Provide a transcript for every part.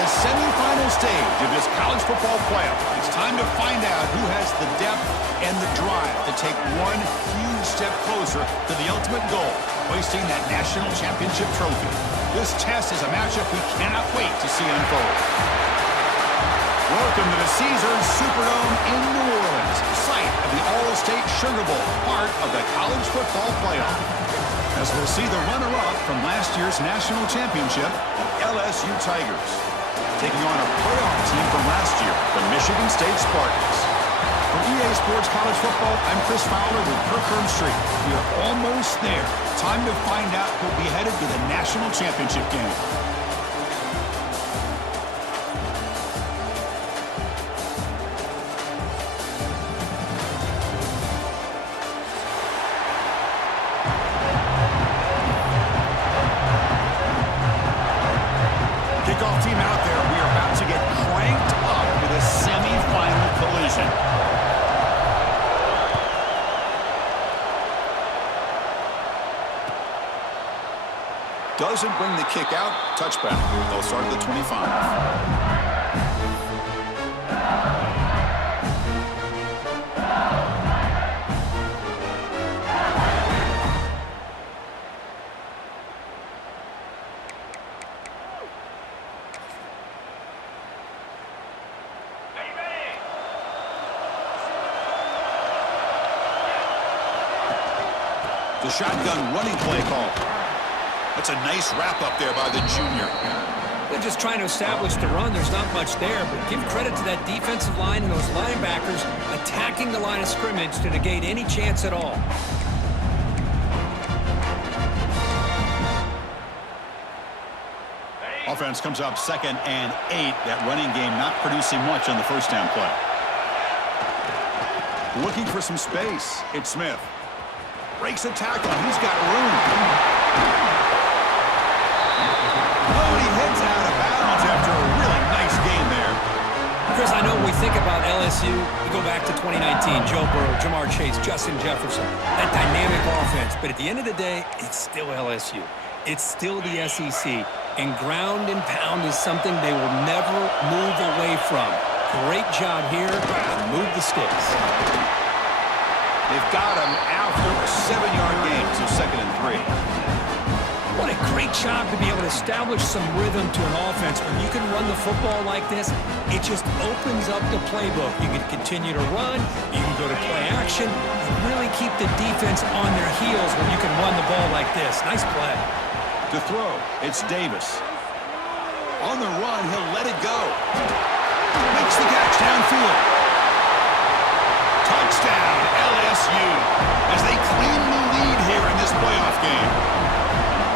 the semifinal stage of this college football playoff. It's time to find out who has the depth and the drive to take one huge step closer to the ultimate goal, hoisting that national championship trophy. This test is a matchup we cannot wait to see unfold. Welcome to the Caesars Superdome in New Orleans, site of the All-State Sugar Bowl, part of the college football playoff. As we'll see the runner-up from last year's national championship, the LSU Tigers, taking on a playoff team from last year, the Michigan State Spartans. For EA Sports College Football, I'm Chris Fowler with Kirkland Street. We are almost there. Time to find out who'll be headed to the national championship game. Kickoff team out there. We are about to get cranked up with a semi-final collision. Doesn't bring the kick out. Touchback. They'll start at the 25. The shotgun running play call. That's a nice wrap up there by the junior. They're just trying to establish the run. There's not much there, but give credit to that defensive line and those linebackers attacking the line of scrimmage to negate any chance at all. Offense comes up 2nd and 8. That running game not producing much on the first down play. Looking for some space. It's Smith. Breaks a tackle. He's got room. Oh, and he heads out of bounds after a really nice game there. Chris, I know when we think about LSU, we go back to 2019, Joe Burrow, Jamar Chase, Justin Jefferson, that dynamic offense. But at the end of the day, it's still LSU. It's still the SEC. And ground and pound is something they will never move away from. Great job here to move the sticks. They've got him after a 7-yard gain, so 2nd and 3. What a great job to be able to establish some rhythm to an offense. When you can run the football like this, it just opens up the playbook. You can continue to run. You can go to play action. You really keep the defense on their heels when you can run the ball like this. Nice play. To throw, it's Davis. On the run, he'll let it go. Makes the catch downfield. Touchdown, LSU, as they claim the lead here in this playoff game.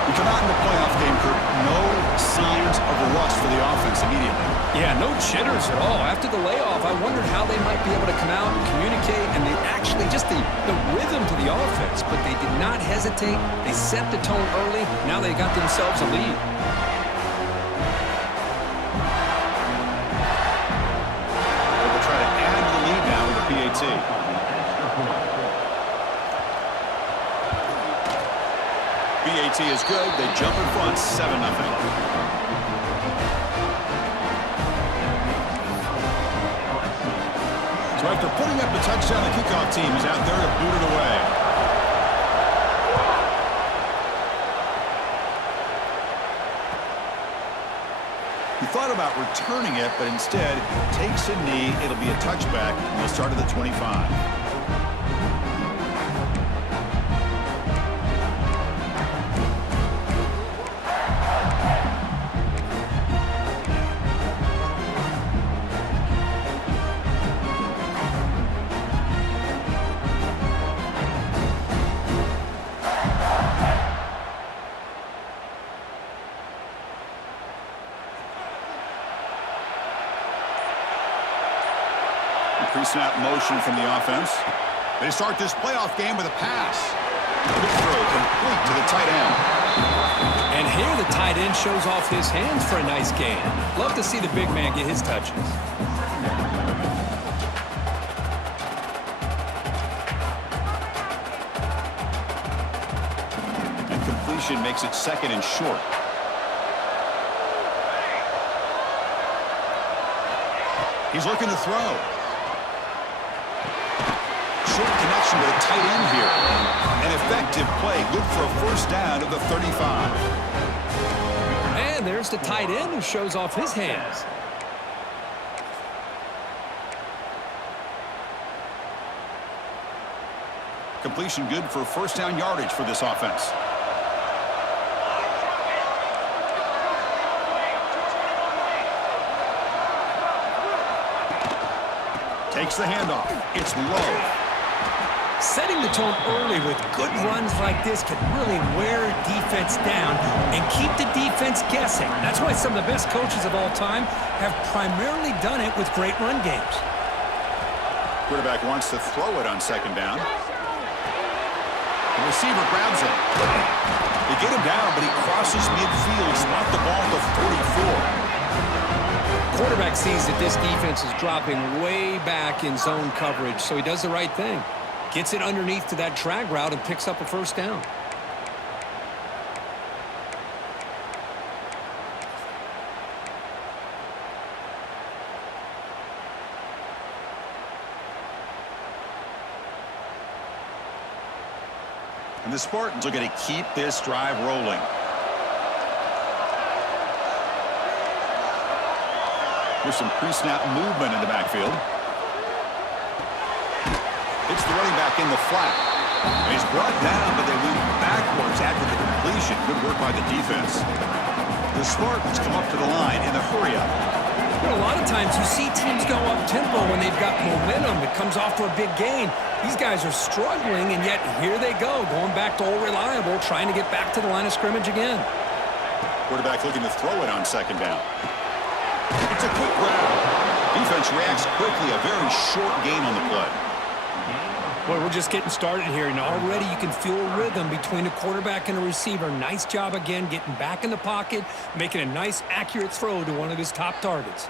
We come out in the playoff game, Kurt, no signs of a rust for the offense immediately. Yeah, no jitters at all. After the layoff, I wondered how they might be able to come out and communicate, and they actually just the rhythm to the offense, but they did not hesitate. They set the tone early. Now they got themselves a lead. They'll try to add to the lead now with the PAT. PAT is good. They jump in front, 7-0. So after putting up the touchdown, the kickoff team is out there to boot it away. He thought about returning it, but instead takes a knee. It'll be a touchback, and they'll start at the 25. Pre-snap motion from the offense. They start this playoff game with a pass. Quick throw complete to the tight end. And here the tight end shows off his hands for a nice gain. Love to see the big man get his touches. And completion makes it 2nd and short. He's looking to throw. Short connection to the tight end here. An effective play. Good for a first down of the 35. And there's the tight end who shows off his hands. Completion good for first down yardage for this offense. Takes the handoff. It's low. Setting the tone early with good runs like this can really wear defense down and keep the defense guessing. That's why some of the best coaches of all time have primarily done it with great run games. Quarterback wants to throw it on second down. The receiver grabs it. They get him down, but he crosses midfield. Spot the ball to 44. Quarterback sees that this defense is dropping way back in zone coverage, so he does the right thing. Gets it underneath to that drag route and picks up a first down. And the Spartans are going to keep this drive rolling. There's some pre-snap movement in the backfield. It's the running back in the flat. And he's brought down, but they move backwards after the completion. Good work by the defense. The Spartans come up to the line in a hurry-up. You know, a lot of times you see teams go up-tempo when they've got momentum. It comes off to a big gain. These guys are struggling, and yet here they go, going back to old reliable, trying to get back to the line of scrimmage again. Quarterback looking to throw it on second down. It's a quick grab. Defense reacts quickly. A very short gain on the play. Boy, we're just getting started here, and already you can feel a rhythm between a quarterback and a receiver. Nice job again getting back in the pocket, making a nice, accurate throw to one of his top targets.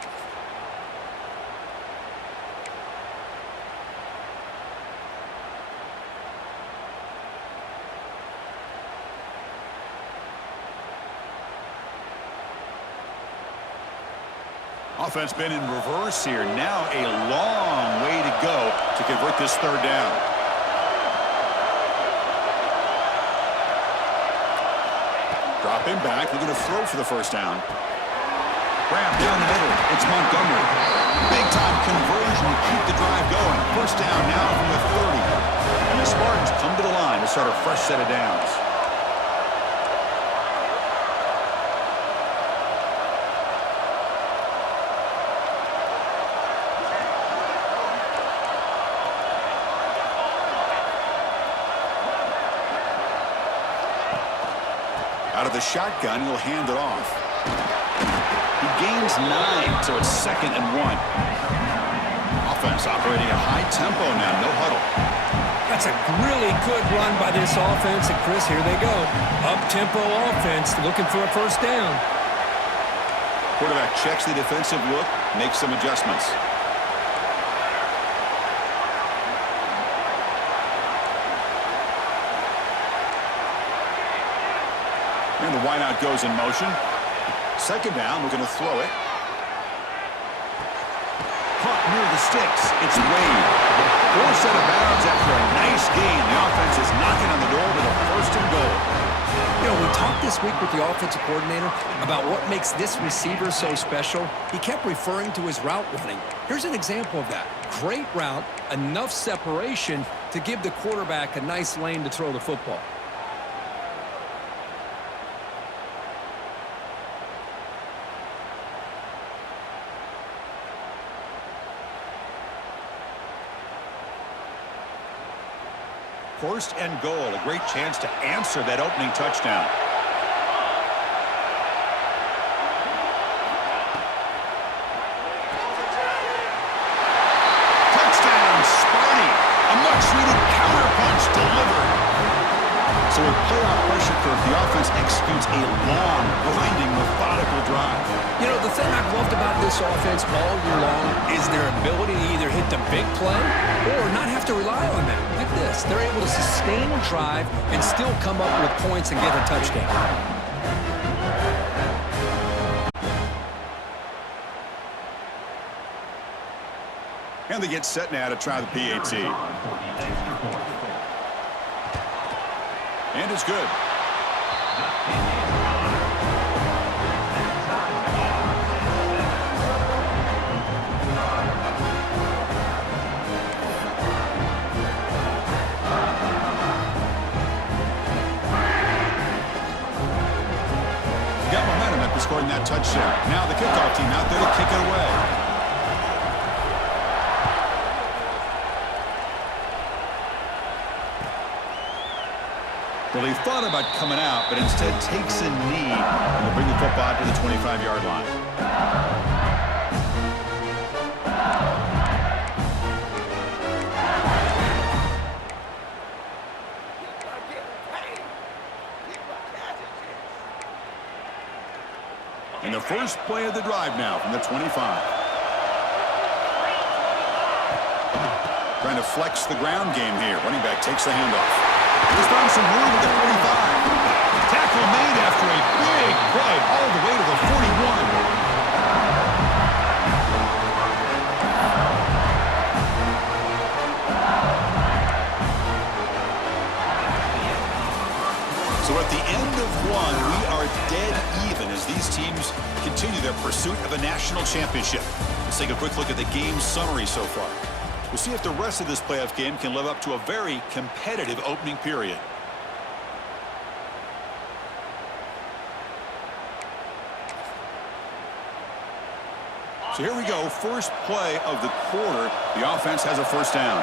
Offense been in reverse here. Now a long way to go to convert this third down. Dropping back, looking to throw for the first down. Grab down the middle. It's Montgomery. Big-time conversion to keep the drive going. First down now from the 30. And the Spartans come to the line to start a fresh set of downs. Out of the shotgun, he'll hand it off. He gains 9, so it's 2nd and 1. Offense operating at high tempo now, no huddle. That's a really good run by this offense, and Chris, here they go. Up-tempo offense, looking for a first down. Quarterback checks the defensive look, makes some adjustments. And the wideout goes in motion. Second down, we're going to throw it. Caught near the sticks. It's Wade. 4 set of bounds after a nice gain. The offense is knocking on the door with a first and goal. You know, we talked this week with the offensive coordinator about what makes this receiver so special. He kept referring to his route running. Here's an example of that. Great route, enough separation to give the quarterback a nice lane to throw the football. First and goal, a great chance to answer that opening touchdown. Touchdown, Sparty. A much-needed counterpunch delivered. So with playoff pressure curve, the offense executes a long, grinding, methodical drive. You know, the thing I've loved about this offense all year long is their ability to either hit the big play or not have to rely on that. Look at this. They're able to sustain a drive and still come up with points and get a touchdown. And they get set now to try the PAT. And it's good. Got momentum after scoring that touchdown. Now the kickoff team out there to kick it away. Well, he thought about coming out, but instead takes a knee and will bring the football to the 25-yard line. And the first play of the drive now from the 25. Trying to flex the ground game here. Running back takes the handoff. He's found some room at the 45. Tackle made after a big play all the way to the 41. So at the end of one, we are dead even as these teams continue their pursuit of a national championship. Let's take a quick look at the game summary so far. We'll see if the rest of this playoff game can live up to a very competitive opening period. So here we go, first play of the quarter. The offense has a first down.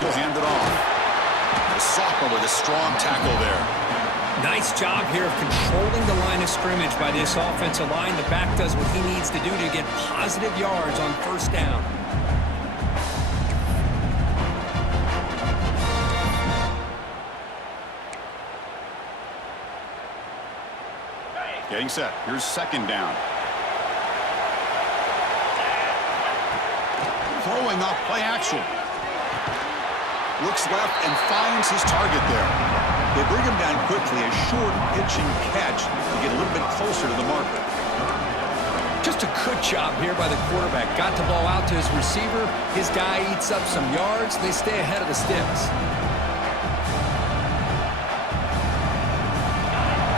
He'll hand it off. The sophomore with a strong tackle there. Nice job here of controlling the line of scrimmage by this offensive line. The back does what he needs to do to get positive yards on first down. Getting set. Here's second down. Throwing off play action. Looks left and finds his target there. They bring him down quickly, a short pitch and catch to get a little bit closer to the marker. Just a good job here by the quarterback. Got the ball out to his receiver. His guy eats up some yards. They stay ahead of the sticks.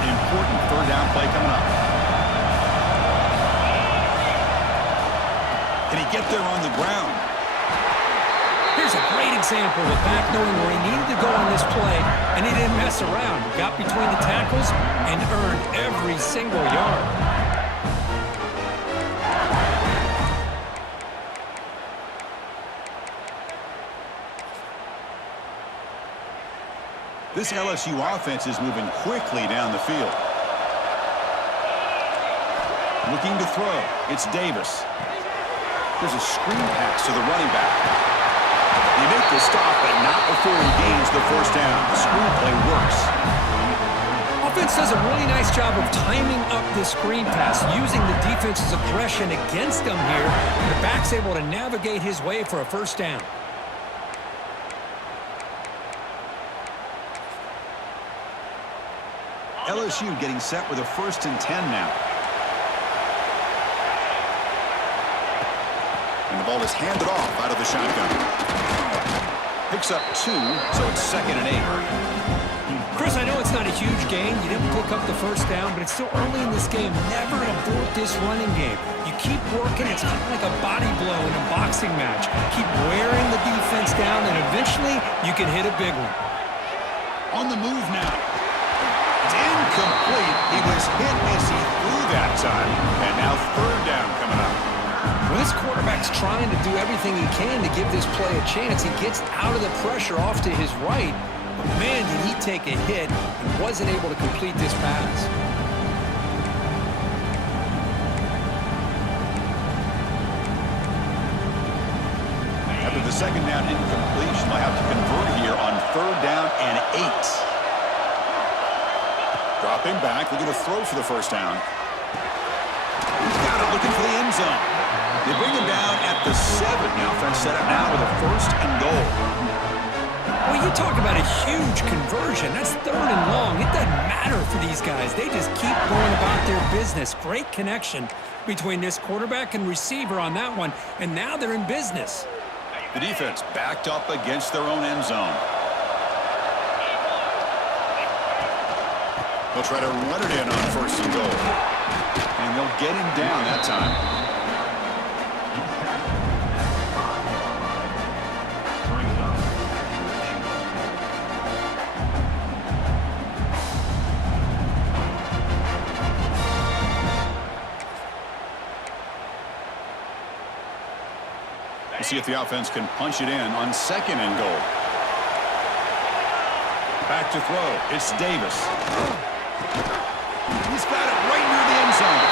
Important third down play coming up. Can he get there on the ground? Here's a great example of back knowing where he needed to go on this play, and he didn't mess around. He got between the tackles and earned every single yard. This LSU offense is moving quickly down the field. Looking to throw. It's Davis. There's a screen pass to the running back. They make the stop, but not before he gains the first down. The screen play works. Offense does a really nice job of timing up this screen pass, using the defense's aggression against them here. The back's able to navigate his way for a first down. LSU getting set with a 1st and 10 now. And the ball is handed off out of the shotgun. Picks up 2, so it's 2nd and 8. Chris, I know it's not a huge game. You didn't pick up the first down, but it's still early in this game. Never abort this running game. You keep working. It's kind of like a body blow in a boxing match. Keep wearing the defense down, and eventually you can hit a big one. On the move now. It's incomplete. He was hit as he threw that time. And now third down coming up. Well, this quarterback's trying to do everything he can to give this play a chance. He gets out of the pressure off to his right. But man, did he take a hit and wasn't able to complete this pass. After the second down incompletion, they'll have to convert here on third down and 8. Dropping back, looking to throw for the first down. He's got it, looking for the end zone. They bring him down at the 7. Now offense set up now with a 1st and goal. Well, you talk about a huge conversion. That's 3rd and long. It doesn't matter for these guys. They just keep going about their business. Great connection between this quarterback and receiver on that one, and now they're in business. The defense backed up against their own end zone. They'll try to run it in on 1st and goal. And they'll get him down that time. We'll see if the offense can punch it in on 2nd and goal. Back to throw. It's Davis. He's got it right near the end zone.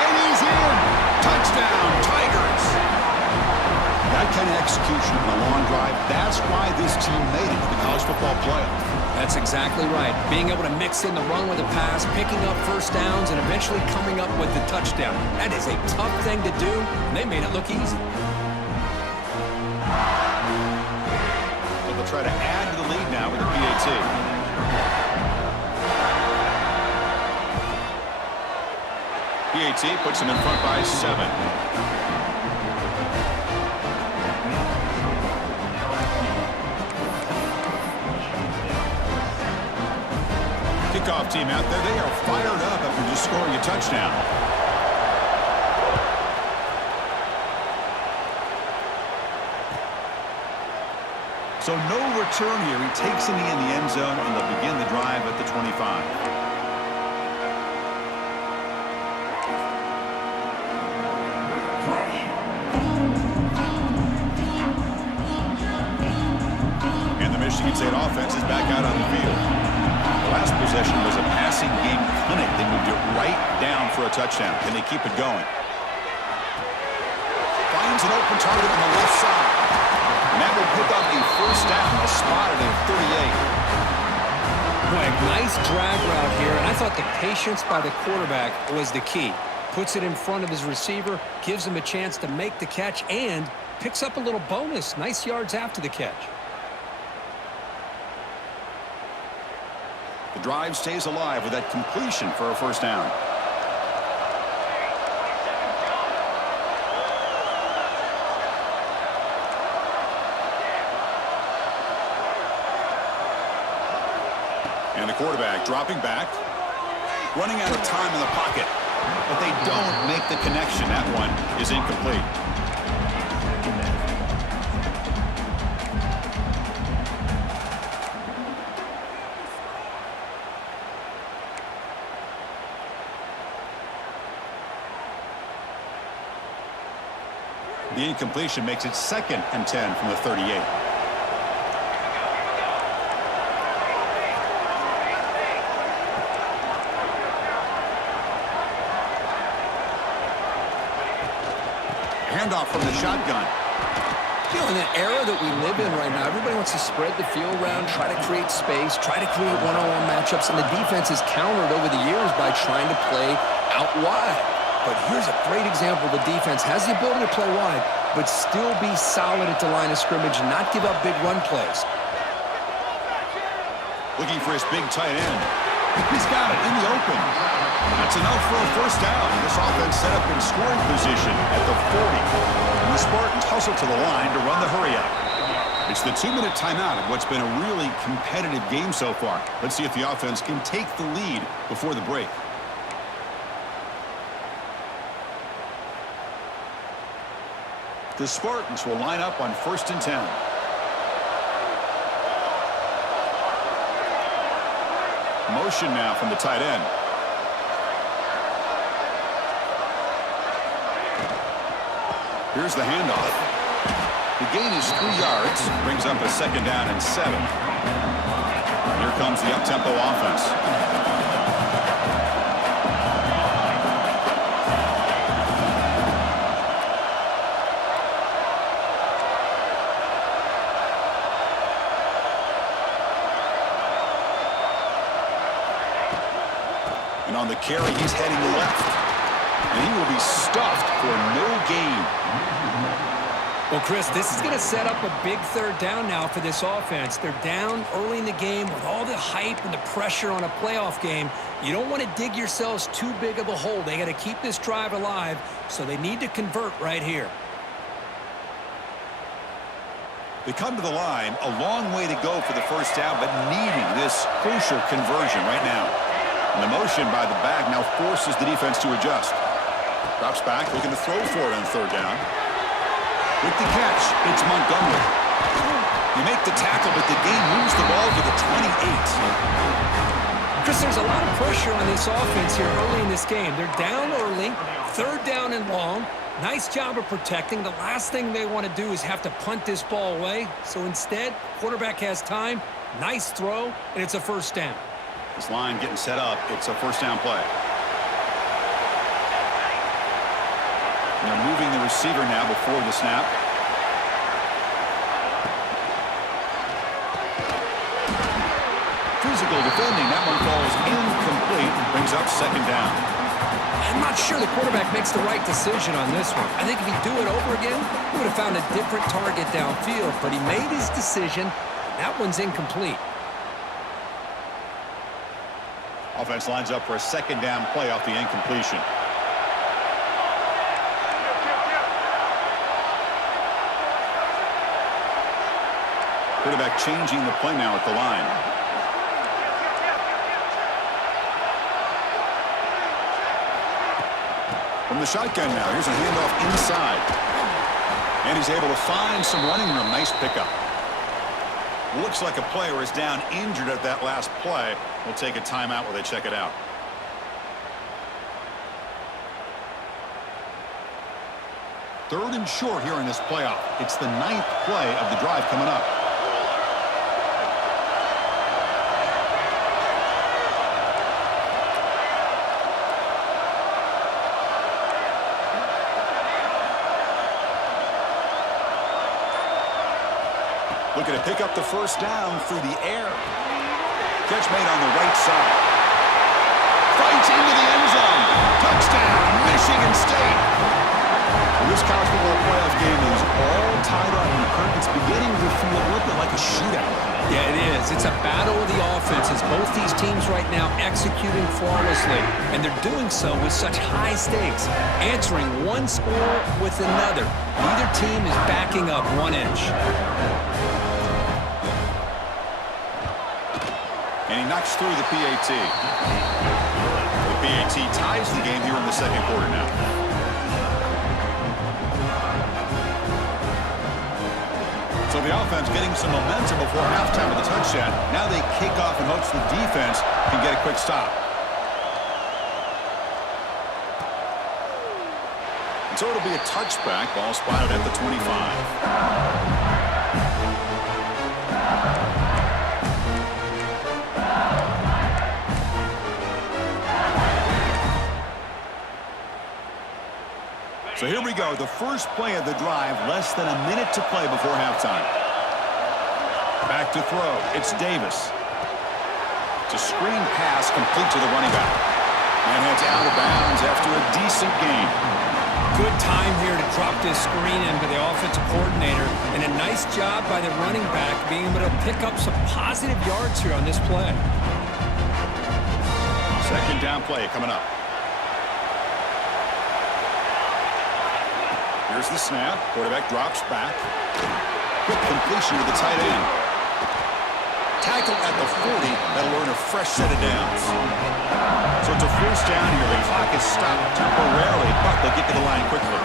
And he's in. Touchdown, Tigers. That kind of execution on a long drive, that's why this team made it to the college football playoff. That's exactly right. Being able to mix in the run with the pass, picking up 1st downs, and eventually coming up with the touchdown. That is a tough thing to do, and they made it look easy. They'll try to add to the lead now with a PAT. PAT puts them in front by 7. Kickoff team out there, they are fired up after just scoring a touchdown. So no return here. He takes it in the end zone, and they'll begin the drive at the 25. And the Michigan State offense is back out on the field. The last possession was a passing game clinic. They moved it right down for a touchdown. Can they keep it going? Finds an open target on the left side. And that will pick up a 1st down. A spot at 38. Boy, nice drag route here, and I thought the patience by the quarterback was the key. Puts it in front of his receiver, gives him a chance to make the catch, and picks up a little bonus. Nice yards after the catch. The drive stays alive with that completion for a 1st down. And the quarterback dropping back, running out of time in the pocket, but they don't make the connection. That one is incomplete. The incompletion makes it 2nd and 10 from the 38. Handoff from the shotgun. You know, in the era that we live in right now, everybody wants to spread the field around, try to create space, try to create one-on-one matchups, and the defense has countered over the years by trying to play out wide. But here's a great example. The defense has the ability to play wide, but still be solid at the line of scrimmage and not give up big run plays. Looking for his big tight end. He's got it in the open. That's enough for a 1st down. This offense set up in scoring position at the 40. And the Spartans hustle to the line to run the hurry-up. It's the 2-minute timeout of what's been a really competitive game so far. Let's see if the offense can take the lead before the break. The Spartans will line up on 1st and 10. Motion now from the tight end. Here's the handoff. The gain is 3 yards. Brings up a 2nd down and 7. Here comes the up-tempo offense. And on the carry, he's heading left. And he will be stuffed for no gain. Well, Chris, this is going to set up a big third down now for this offense. They're down early in the game with all the hype and the pressure on a playoff game. You don't want to dig yourselves too big of a hole. They got to keep this drive alive, so they need to convert right here. They come to the line, a long way to go for the first down, but needing this crucial conversion right now. And the motion by the back now forces the defense to adjust. Drops back, looking to throw for it on third down. With the catch, it's Montgomery. You make the tackle, but the game moves the ball to the 28. Chris, there's a lot of pressure on this offense here early in this game. They're down early, third down and long. Nice job of protecting. The last thing they want to do is have to punt this ball away. So instead, quarterback has time, nice throw, and it's a first down. This line getting set up. It's a first down play. And they're moving the receiver now before the snap. Physical defending. That one falls incomplete and brings up second down. I'm not sure the quarterback makes the right decision on this one. I think if he'd do it over again, he would have found a different target downfield, but he made his decision. That one's incomplete. Offense lines up for a second down play off the incompletion. Quarterback changing the play now at the line. From the shotgun now, here's a handoff inside. And he's able to find some running room. Nice pickup. Looks like a player is down injured at that last play. We'll take a timeout while they check it out. Third and short here in this playoff. It's the 9th play of the drive coming up. Looking to pick up the first down through the air. Catch made on the right side. Fights into the end zone. Touchdown, Michigan State. This college football playoff game is all tied up. It's beginning to feel a little bit like a shootout. Yeah, it is. It's a battle of the offenses. Both these teams right now executing flawlessly, and they're doing so with such high stakes, answering one score with another. Neither team is backing up 1 inch. And he knocks through the PAT. The PAT ties the game here in the second quarter now. So the offense getting some momentum before halftime with a touchdown. Now they kick off in hopes the defense can get a quick stop. And so it'll be a touchback. Ball spotted at the 25. So here we go, the first play of the drive, less than a minute to play before halftime. Back to throw, it's Davis. It's a screen pass complete to the running back. And it's out of bounds after a decent gain. Good time here to drop this screen into the offensive coordinator, and a nice job by the running back being able to pick up some positive yards here on this play. Second down play coming up. Here's the snap. Quarterback drops back. Quick completion to the tight end. Tackle at the 40. That'll earn a fresh set of downs. So it's a first down here. The clock is stopped temporarily, but they'll get to the line quickly.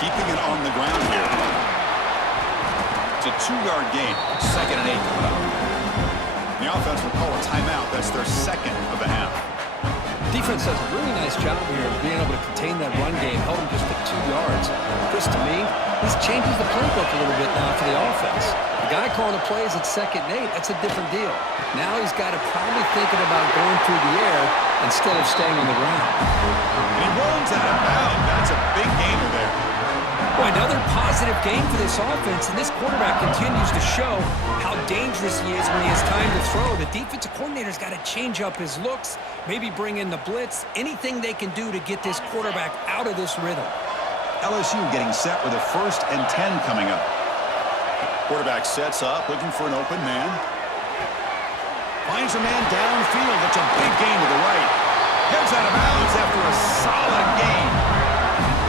Keeping it on the ground here. It's a 2-yard gain. Second and 8 coming up. The offense will call a timeout. That's their second of the half. Defense does a really nice job here of being able to contain that run game, held him just at 2 yards. Chris, to me, this changes the playbook a little bit now for the offense. The guy calling the plays at second and 8, that's a different deal. Now he's got to probably thinking about going through the air instead of staying on the ground. And he runs out of bounds. That's a big gainer there. Well, another positive game for this offense, and this quarterback continues to show how dangerous he is when he has time to throw. The defensive coordinator's got to change up his looks, maybe bring in the blitz, anything they can do to get this quarterback out of this rhythm. LSU getting set with a 1st and 10 coming up. Quarterback sets up, looking for an open man. Finds a man downfield. That's a big gain to the right. Heads out of bounds after a solid gain.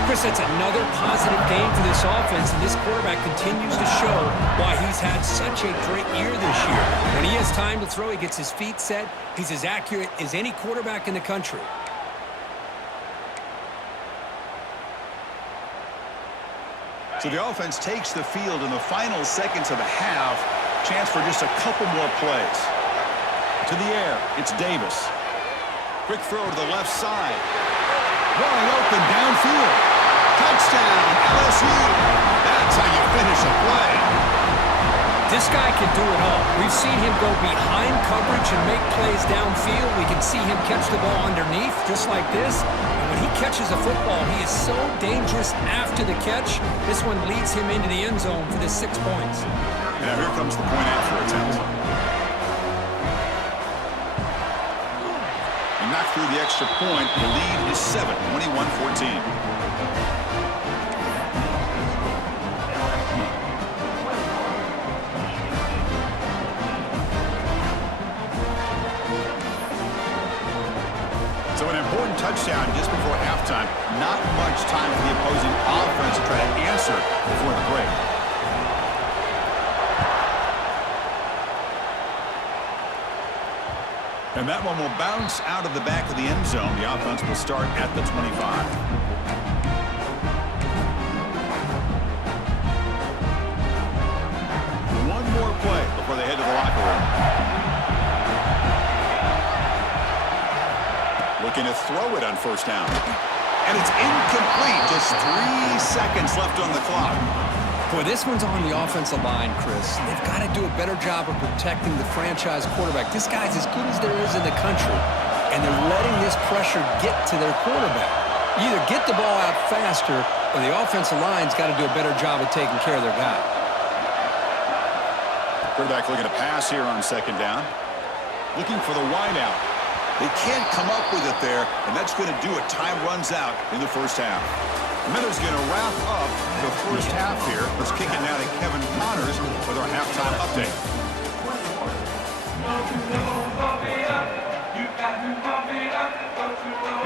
Chris, that's another positive game for this offense, and this quarterback continues to show why he's had such a great year this year. When he has time to throw, he gets his feet set. He's as accurate as any quarterback in the country. So the offense takes the field in the final seconds of the half. Chance for just a couple more plays. To the air, it's Davis. Quick throw to the left side. Wide open downfield. Touchdown, LSU. That's how you finish a play. This guy can do it all. We've seen him go behind coverage and make plays downfield. We can see him catch the ball underneath, just like this. And when he catches a football, he is so dangerous after the catch. This one leads him into the end zone for the 6 points. Now here comes the point after attempt. He knocked through the extra point. The lead is 7, 21-14. So an important touchdown just before halftime. Not much time for the opposing offense to try to answer before the break. And that one will bounce out of the back of the end zone. The offense will start at the 25. One more play before they head to the locker room. Looking to throw it on 1st down. And it's incomplete. Just 3 seconds left on the clock. Boy, this one's on the offensive line, Chris. They've got to do a better job of protecting the franchise quarterback. This guy's as good as there is in the country, and they're letting this pressure get to their quarterback. You either get the ball out faster, or the offensive line's got to do a better job of taking care of their guy. Quarterback looking to pass here on 2nd down. Looking for the wide out. They can't come up with it there, and that's going to do it. Time runs out in the 1st half. Miller's going to wrap up the 1st half here. Let's kick it now to Kevin Connors with our halftime update.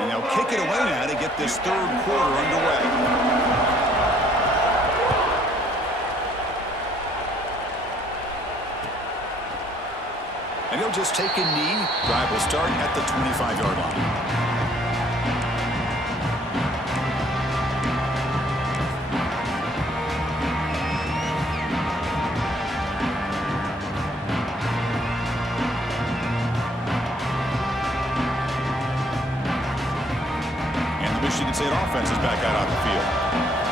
And they'll kick it away now to get this 3rd quarter underway. And he'll just take a knee. Drive will start at the 25-yard line. Michigan State offense is back out on the field.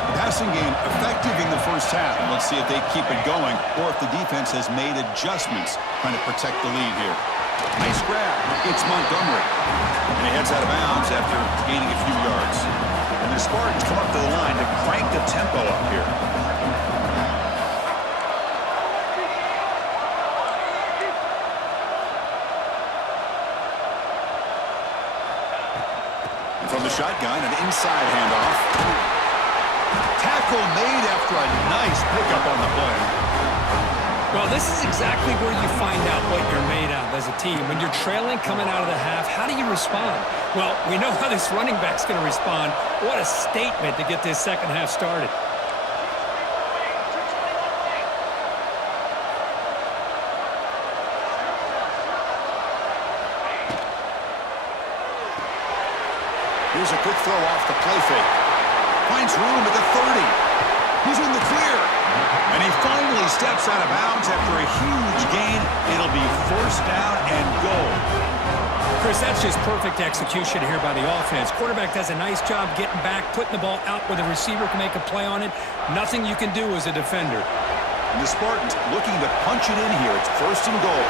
The passing game effective in the 1st half. Let's see if they keep it going or if the defense has made adjustments trying to protect the lead here. Nice grab. It's Montgomery. And he heads out of bounds after gaining a few yards. And the Spartans come up to the line to crank the tempo up here. From the shotgun, an inside handoff. Tackle made after a nice pickup on the play. Well, this is exactly where you find out what you're made of as a team. When you're trailing coming out of the half, how do you respond? Well, we know how this running back's going to respond. What a statement to get this 2nd half started. Here's a quick throw off the play fake. Finds room at the 30. He's in the clear. And he finally steps out of bounds after a huge gain. It'll be 1st down and goal. Chris, that's just perfect execution here by the offense. Quarterback does a nice job getting back, putting the ball out where the receiver can make a play on it. Nothing you can do as a defender. And the Spartans looking to punch it in here. It's 1st and goal.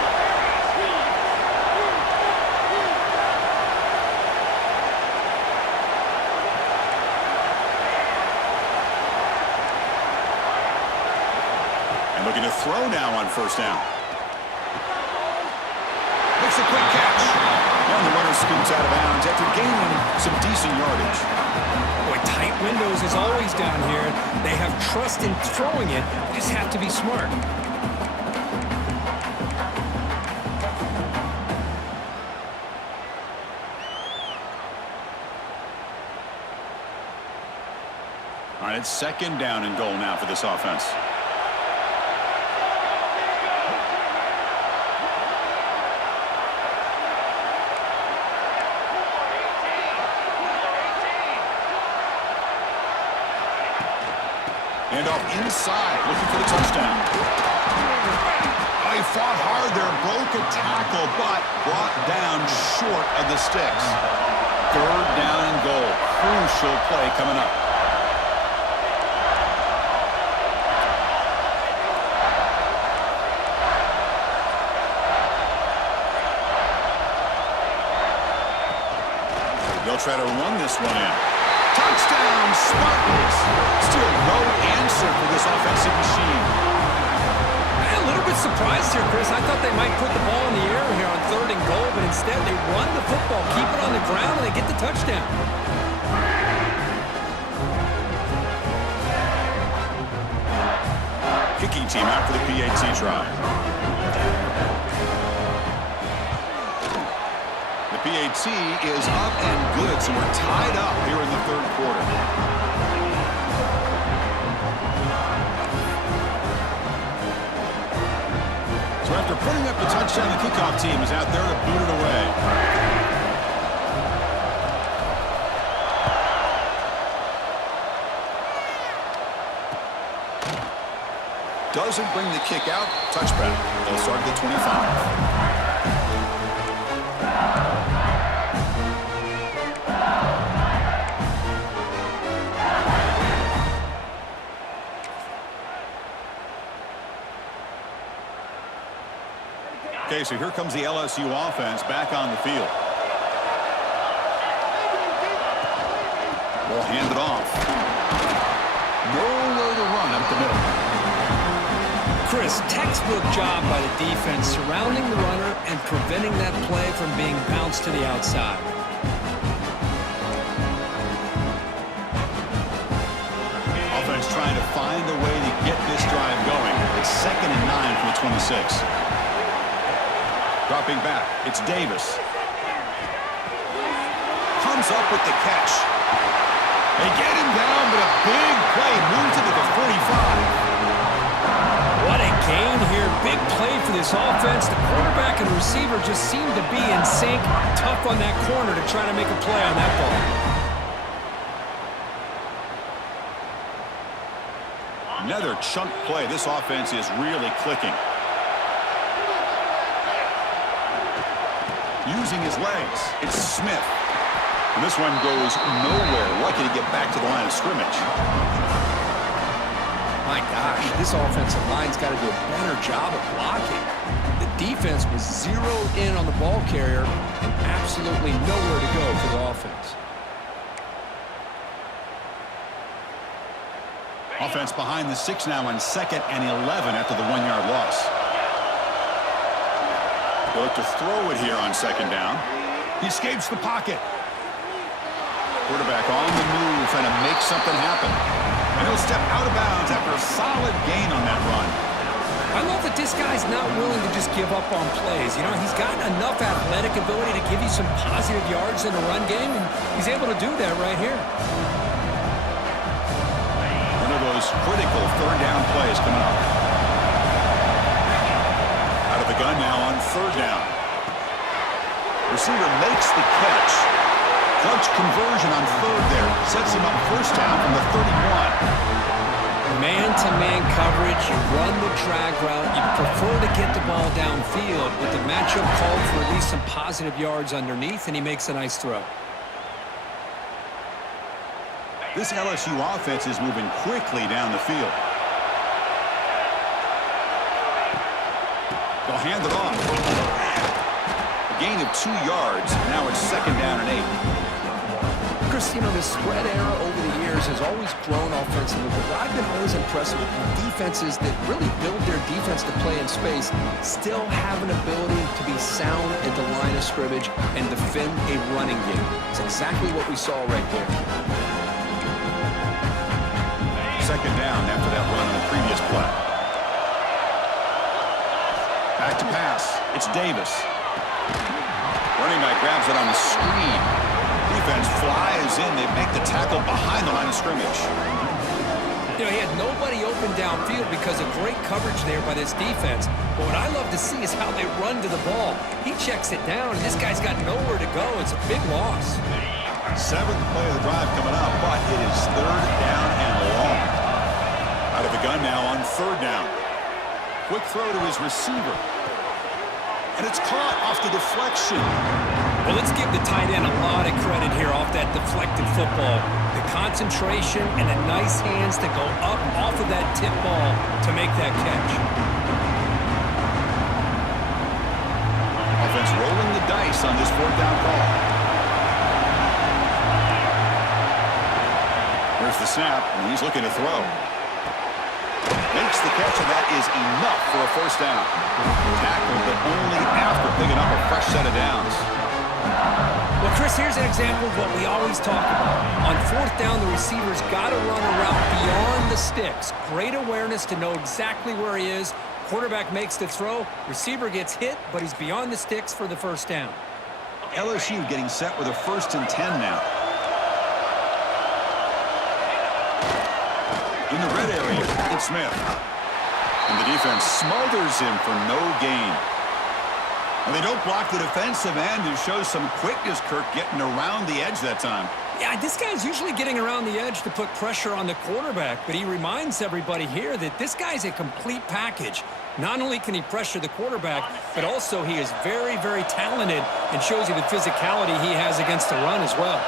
Looking to throw now on 1st down. Makes a quick catch. And the runner scoots out of bounds after gaining some decent yardage. Boy, tight windows is always down here. They have trust in throwing it. They just have to be smart. All right, it's second down and goal now for this offense. And off inside, looking for the touchdown. Oh, he fought hard there, broke a tackle, but brought down short of the sticks. Third down and goal. Crucial play coming up. They'll try to run this one in. Touchdown, Spartans! Still no answer for this offensive machine. A little bit surprised here, Chris. I thought they might put the ball in the air here on third and goal, but instead they run the football, keep it on the ground, and they get the touchdown. Kicking team out for the PAT try. The PAT is up and good, so we're tied up here in the third quarter. So after putting up the touchdown, the kickoff team is out there to boot it away. Doesn't bring the kick out. Touchback. They'll start at the 25. Okay, so here comes the LSU offense back on the field. We'll hand it off. Nowhere to run up the middle. Chris, textbook job by the defense surrounding the runner and preventing that play from being bounced to the outside. Offense trying to find a way to get this drive going. It's 2nd and 9 from the 26. Dropping back, it's Davis. Comes up with the catch. They get him down, but a big play moves into the 45. What a gain here. Big play for this offense. The quarterback and receiver just seem to be in sync. Tough on that corner to try to make a play on that ball. Another chunk play. This offense is really clicking. Using his legs, it's Smith. And this one goes nowhere. Lucky to get back to the line of scrimmage. My gosh, this offensive line's got to do a better job of blocking. The defense was zeroed in on the ball carrier and absolutely nowhere to go for the offense. Offense behind the 6 now on 2nd and 11 after the 1-yard loss. They'll look to throw it here on 2nd down. He escapes the pocket. Quarterback on the move, trying to make something happen. And he'll step out of bounds after a solid gain on that run. I love that this guy's not willing to just give up on plays. You know, he's got enough athletic ability to give you some positive yards in the run game, and he's able to do that right here. One of those critical third down plays coming up. Out of the gun now on 3rd down. Receiver makes the catch. Clutch conversion on 3rd there. Sets him up 1st down from the 31. Man-to-man coverage, you run the drag route, you prefer to get the ball downfield, but the matchup called for at least some positive yards underneath, and he makes a nice throw. This LSU offense is moving quickly down the field. They'll hand it off. A gain of 2 yards. Now it's 2nd down and 8. Chris, you know, the spread era over the years has always grown offensively, but what I've been always impressed with defenses that really build their defense to play in space still have an ability to be sound at the line of scrimmage and defend a running game. It's exactly what we saw right there. second down after that run on the previous play. Back to pass. It's Davis. Running back grabs it on the screen. Defense flies in. They make the tackle behind the line of scrimmage. You know, he had nobody open downfield because of great coverage there by this defense. But what I love to see is how they run to the ball. He checks it down, and this guy's got nowhere to go. It's a big loss. Seventh play of the drive coming up, but it is third down and long. Out of the gun now on third down. Quick throw to his receiver. And it's caught off the deflection. Well, let's give the tight end a lot of credit here off that deflected football. The concentration and the nice hands to go up off of that tip ball to make that catch. Offense rolling the dice on this fourth down call. Here's the snap, and he's looking to throw. Makes the catch, and that is enough for a first down. Tackled, but only after picking up a fresh set of downs. Well, Chris, here's an example of what we always talk about. On fourth down, the receiver's got to run a route beyond the sticks. Great awareness to know exactly where he is. Quarterback makes the throw. Receiver gets hit, but he's beyond the sticks for the first down. LSU getting set with a 1st and 10 now. In the red area, it's Smith. And the defense smothers him for no gain. And they don't block the defensive end, who shows some quickness, Kirk, getting around the edge that time. Yeah, this guy's usually getting around the edge to put pressure on the quarterback, but he reminds everybody here that this guy's a complete package. Not only can he pressure the quarterback, but also he is very, very talented and shows you the physicality he has against the run as well.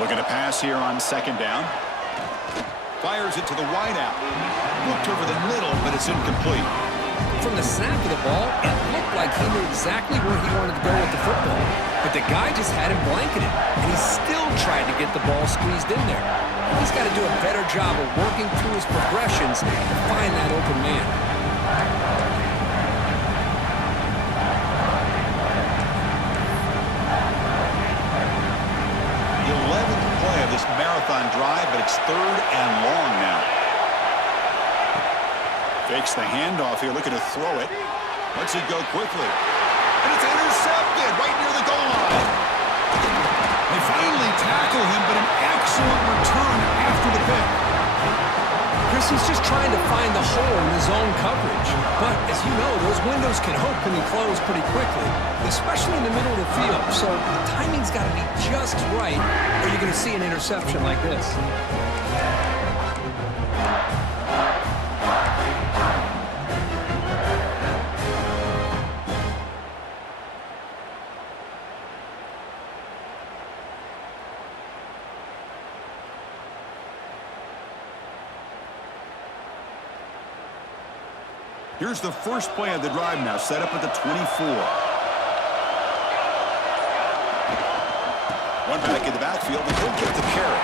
Looking to pass here on second down. Fires it to the wideout. Looked over the middle, but it's incomplete. From the snap of the ball, it looked like he knew exactly where he wanted to go with the football. But the guy just had him blanketed, and he still tried to get the ball squeezed in there. He's got to do a better job of working through his progressions to find that open man. The 11th play of this marathon drive, but it's third and long now. Fakes the handoff here, looking to throw it. Lets it go quickly. And it's intercepted right near the goal line. They finally tackle him, but an excellent return after the pick. Chris, he's just trying to find the hole in his own coverage. But, as you know, those windows can open and close pretty quickly, especially in the middle of the field. So the timing's got to be just right, or you're going to see an interception like this. Here's the first play of the drive now, set up at the 24. One back in the backfield, and he'll get the carry.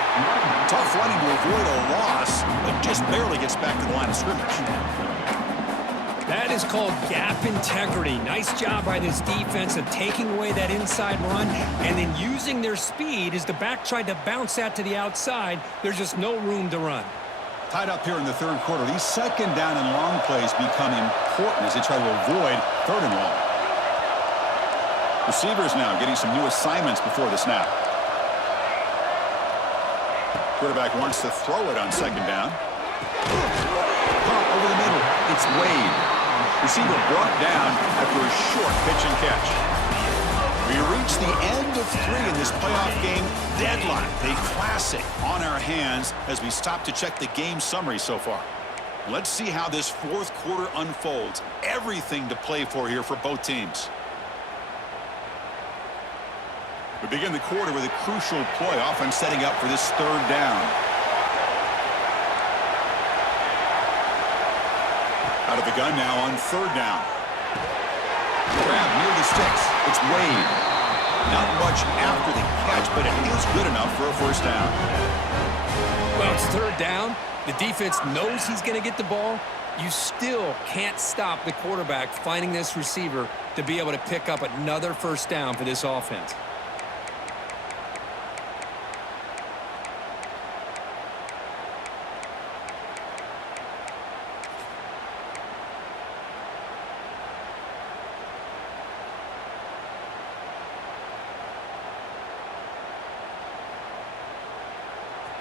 Tough running to avoid a loss, but just barely gets back to the line of scrimmage. That is called gap integrity. Nice job by this defense of taking away that inside run and then using their speed as the back tried to bounce that to the outside. There's just no room to run. Tied up here in the third quarter. These second down and long plays become important as they try to avoid third and long. Receivers now getting some new assignments before the snap. Quarterback wants to throw it on second down. Pump over the middle. It's Wade. Receiver brought down after a short pitch and catch. We reach the end of 3 in this playoff game. Deadline, a classic on our hands as we stop to check the game summary so far. Let's see how this fourth quarter unfolds. Everything to play for here for both teams. We begin the quarter with a crucial play, offense setting up for this third down. Out of the gun now on third down. Grab near the sticks. It's Wade. Not much after the catch, but it is good enough for a first down. Well, it's third down. The defense knows he's going to get the ball. You still can't stop the quarterback finding this receiver to be able to pick up another first down for this offense.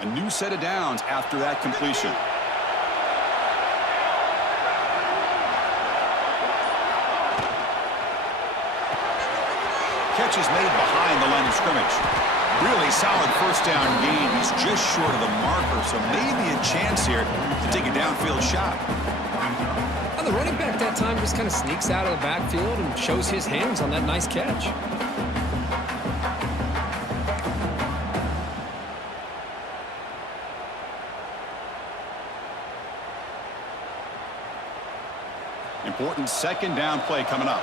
A new set of downs after that completion. Catch is made behind the line of scrimmage. Really solid first down gain. He's just short of the marker, so maybe a chance here to take a downfield shot. Well, the running back that time just kind of sneaks out of the backfield and shows his hands on that nice catch. Important second down play coming up.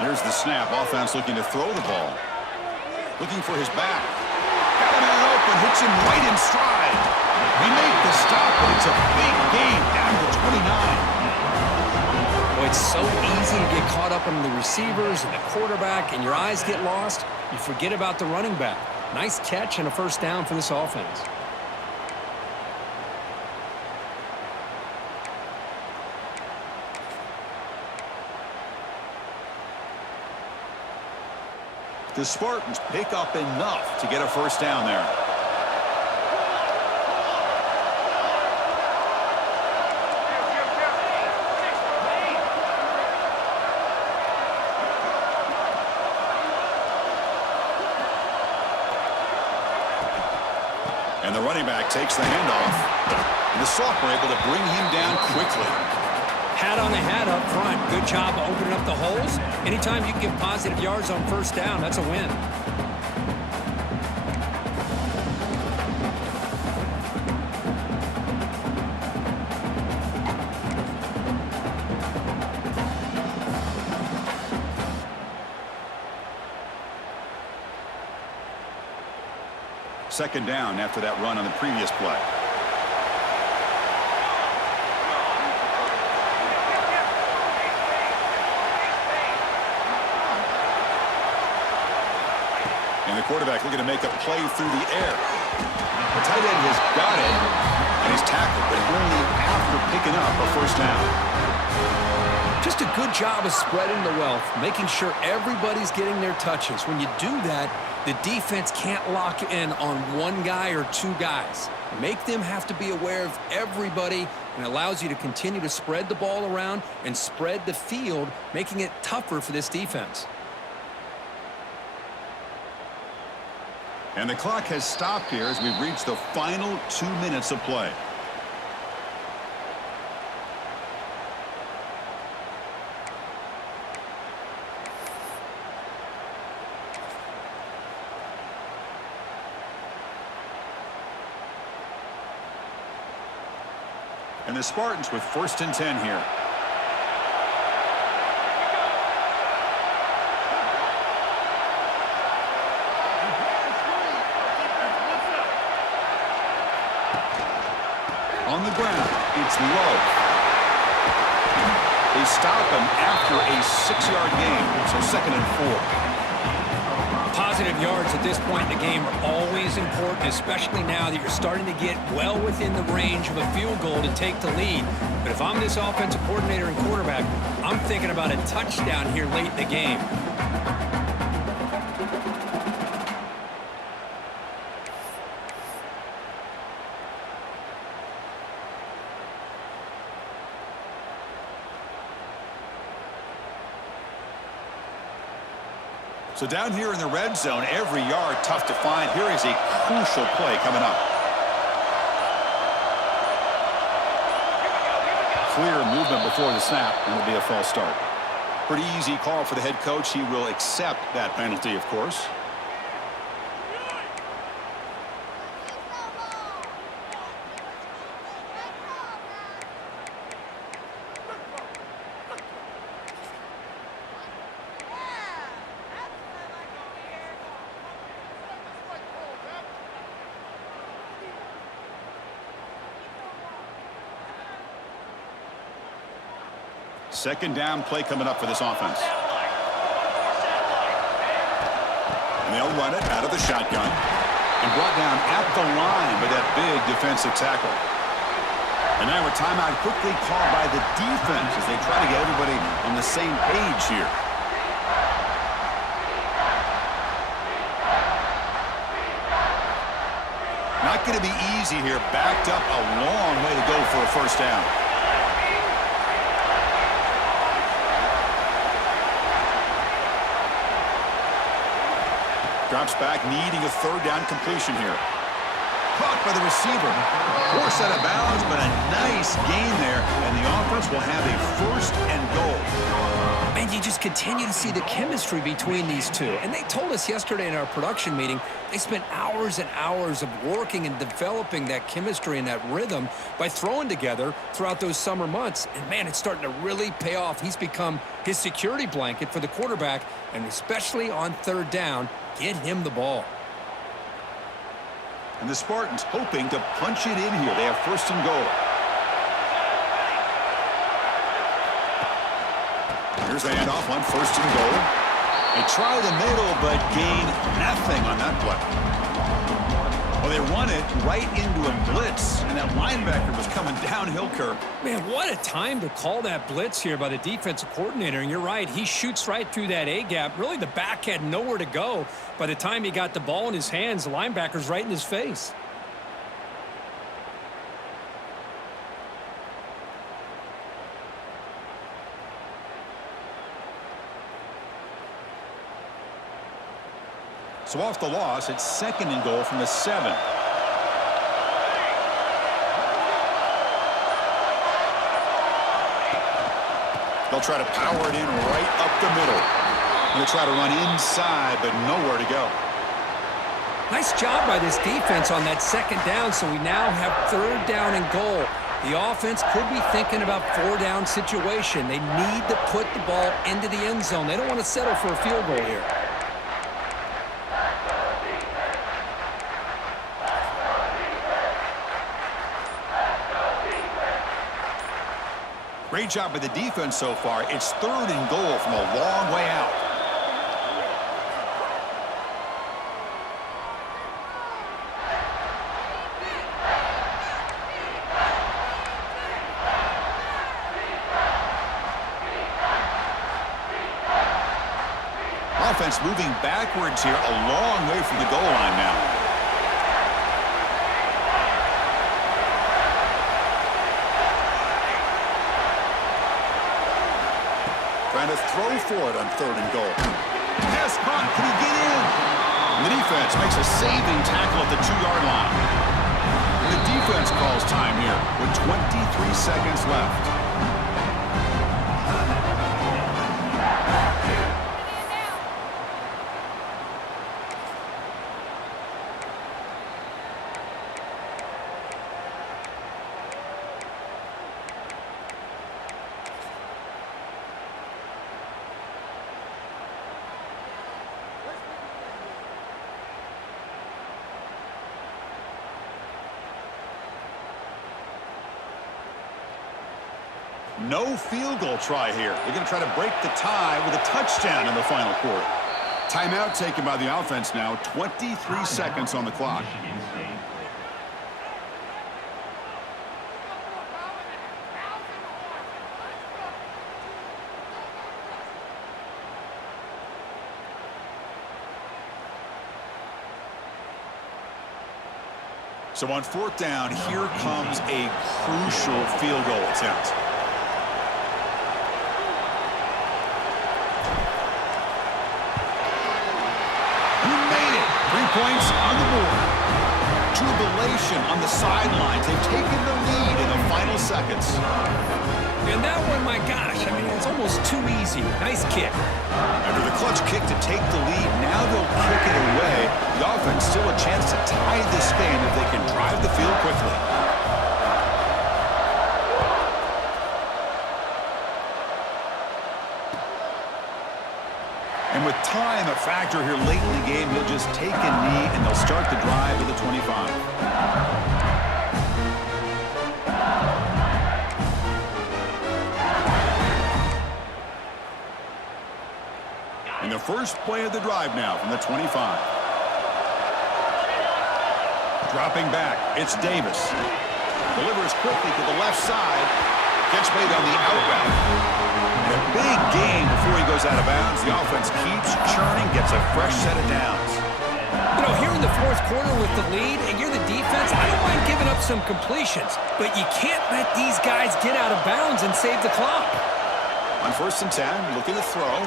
Here's the snap. Offense looking to throw the ball. Looking for his back. Got him in open. Hits him right in stride. They make the stop, but it's a big gain down to 29. Boy, it's so easy to get caught up on the receivers and the quarterback, and your eyes get lost. You forget about the running back. Nice catch and a first down for this offense. The Spartans pick up enough to get a first down there. And the running back takes the handoff. And the sophomore able to bring him down quickly. Hat on the hat up front. Good job of opening up the holes. Anytime you can get positive yards on first down, that's a win. Second down after that run on the previous play. And the quarterback looking to make a play through the air. The tight end has got it, and he's tackled, but only after picking up a first down. Just a good job of spreading the wealth, making sure everybody's getting their touches. When you do that, the defense can't lock in on one guy or two guys. Make them have to be aware of everybody, and allows you to continue to spread the ball around and spread the field, making it tougher for this defense. And the clock has stopped here as we've reached the final 2 minutes of play. And the Spartans with 1st and 10 here. On the ground, it's low. They stop him after a 6-yard gain, so 2nd and 4. Positive yards at this point in the game are always important, especially now that you're starting to get well within the range of a field goal to take the lead. But if I'm this offensive coordinator and quarterback, I'm thinking about a touchdown here late in the game. So down here in the red zone, every yard tough to find. Here is a crucial play coming up. Clear movement before the snap, and it'll be a false start. Pretty easy call for the head coach. He will accept that penalty, of course. Second down play coming up for this offense. And they'll run it out of the shotgun. And brought down at the line with that big defensive tackle. And now a timeout quickly called by the defense as they try to get everybody on the same page here. Not going to be easy here. Backed up a long way to go for a first down. Drops back, needing a third down completion here. Caught by the receiver. Forced out of bounds, but a nice gain there, and the offense will have a first and goal. And you just continue to see the chemistry between these two. And they told us yesterday in our production meeting, they spent hours and hours of working and developing that chemistry and that rhythm by throwing together throughout those summer months. And, man, it's starting to really pay off. He's become his security blanket for the quarterback, and especially on third down, get him the ball. And the Spartans hoping to punch it in here. They have first and goal. Here's the handoff on first and goal. They try the middle, but gain nothing on that play. Well, they run it right into a blitz, and that linebacker was coming downhill, Kirk. Man, what a time to call that blitz here by the defensive coordinator. And you're right, he shoots right through that A-gap. Really, the back had nowhere to go. By the time he got the ball in his hands, the linebacker's right in his face. So off the loss, it's second and goal from the 7. They'll try to power it in right up the middle. They'll try to run inside, but nowhere to go. Nice job by this defense on that second down, so we now have third down and goal. The offense could be thinking about four-down situation. They need to put the ball into the end zone. They don't want to settle for a field goal here. Great job by the defense so far. It's third and goal from a long way out. Offense moving backwards here, a long way from the goal line now. Trying to throw for it on third and goal. Pass caught. Can he get in? And the defense makes a saving tackle at the 2-yard line. And the defense calls time here with 23 seconds left. No field goal try here. They're going to try to break the tie with a touchdown in the final quarter. Timeout taken by the offense now. 23 seconds on the clock. So on fourth down, here comes a crucial field goal attempt. Points on the board. Jubilation on the sidelines. They've taken the lead in the final seconds. And that one, my gosh, I mean, it's almost too easy. Nice kick. After the clutch kick to take the lead, now they'll kick it away. The offense still a chance to tie this game if they can drive the field quickly. And with time a factor here late in the game, he'll just take a knee and they'll start the drive to the 25. And the first play of the drive now from the 25. Dropping back, it's Davis. Delivers quickly to the left side. Catch made on the out route. And a big gain before he goes out of bounds. The offense keeps churning, gets a fresh set of downs. You know, here in the fourth quarter with the lead, and you're the defense, I don't mind giving up some completions, but you can't let these guys get out of bounds and save the clock. On 1st and 10, looking to throw.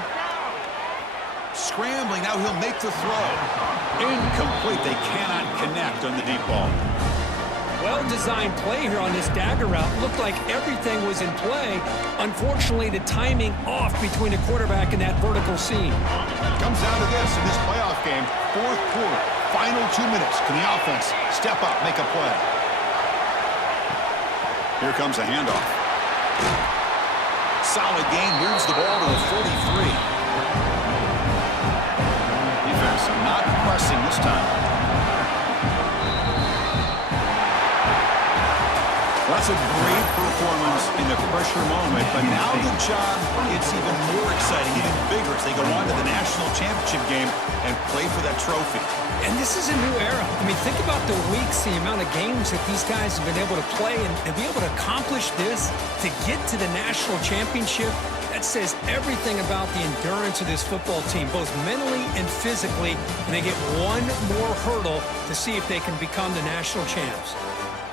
Scrambling, now he'll make the throw. Incomplete, they cannot connect on the deep ball. Well-designed play here on this dagger route. Looked like everything was in play. Unfortunately, the timing off between the quarterback and that vertical seam. Comes down to this in this playoff game. Fourth quarter, final 2 minutes. Can the offense step up, make a play? Here comes a handoff. Solid gain, moves the ball to the 43. Defense not pressing this time. That's a great performance in the pressure moment, but now the job gets even more exciting, even bigger as they go on to the national championship game and play for that trophy. And this is a new era. I mean, think about the weeks, the amount of games that these guys have been able to play, and to be able to accomplish this, to get to the national championship, that says everything about the endurance of this football team, both mentally and physically, and they get one more hurdle to see if they can become the national champs.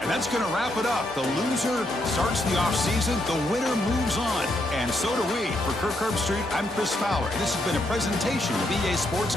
And that's going to wrap it up. The loser starts the offseason. The winner moves on. And so do we. For Kirk Herbstreit, I'm Chris Fowler. This has been a presentation of EA Sports.